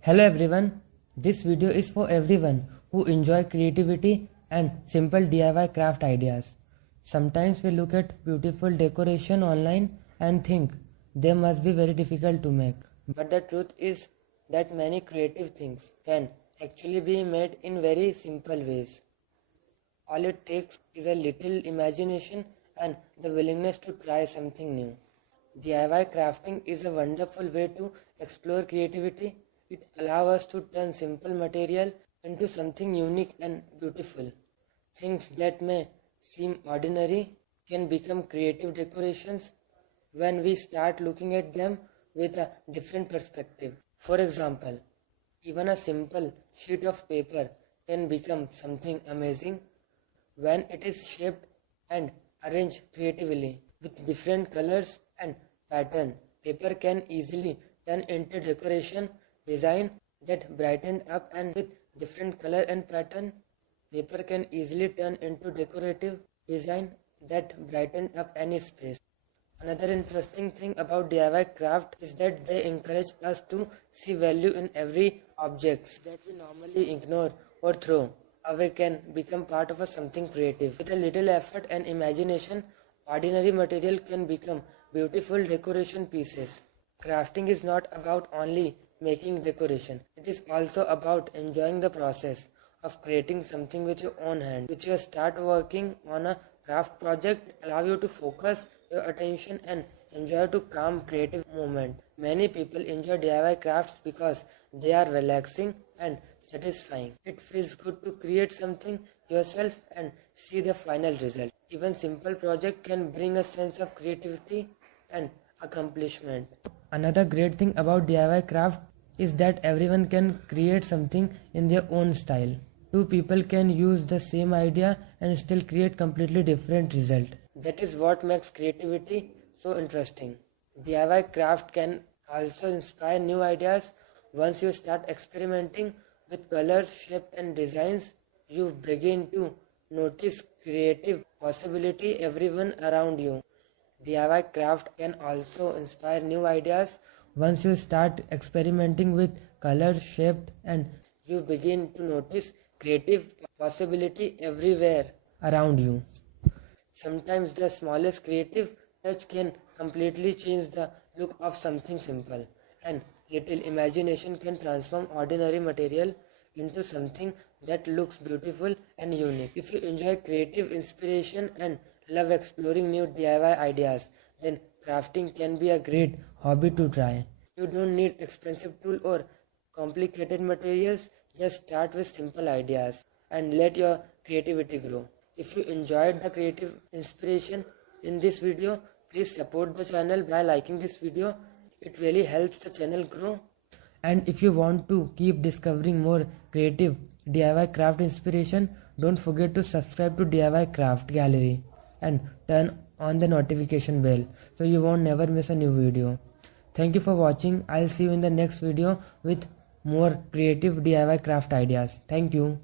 Hello everyone, this video is for everyone who enjoy creativity and simple DIY craft ideas. Sometimes we look at beautiful decoration online and think they must be very difficult to make. But the truth is that many creative things can actually be made in very simple ways. All it takes is a little imagination and the willingness to try something new. DIY crafting is a wonderful way to explore creativity. It allows us to turn simple material into something unique and beautiful. Things that may seem ordinary can become creative decorations when we start looking at them with a different perspective. For example, even a simple sheet of paper can become something amazing when it is shaped and arranged creatively with different colors and pattern. Paper can easily turn into decoration design that brighten up, and with different color and pattern, paper can easily turn into decorative design that brighten up any space. Another interesting thing about DIY craft is that they encourage us to see value in every object that we normally ignore or throw away can become part of something creative. With a little effort and imagination, ordinary material can become beautiful decoration pieces. Crafting is not about only making decoration. It is also about enjoying the process of creating something with your own hand. With your start working on a craft project, allow you to focus your attention and enjoy to calm creative moment. Many people enjoy DIY crafts because they are relaxing and satisfying. It feels good to create something yourself and see the final result. Even simple project can bring a sense of creativity and accomplishment. Another great thing about DIY craft is that everyone can create something in their own style. Two people can use the same idea and still create completely different result. That is what makes creativity so interesting. DIY craft can also inspire new ideas. Once you start experimenting with colors, shape and designs, you begin to notice creative possibility everyone around you. DIY craft can also inspire new ideas. Once you start experimenting with color, shape and you begin to notice creative possibility everywhere around you. Sometimes the smallest creative touch can completely change the look of something simple, and little imagination can transform ordinary material into something that looks beautiful and unique. If you enjoy creative inspiration and love exploring new DIY ideas, then crafting can be a great hobby to try. You don't need expensive tools or complicated materials. Just start with simple ideas and let your creativity grow. If you enjoyed the creative inspiration in this video, please support the channel by liking this video. It really helps the channel grow. And if you want to keep discovering more creative DIY craft inspiration, don't forget to subscribe to DIY Craft Gallery and turn on the notification bell so you won't never miss a new video. Thank you for watching. I'll see you in the next video with more creative DIY craft ideas. Thank you.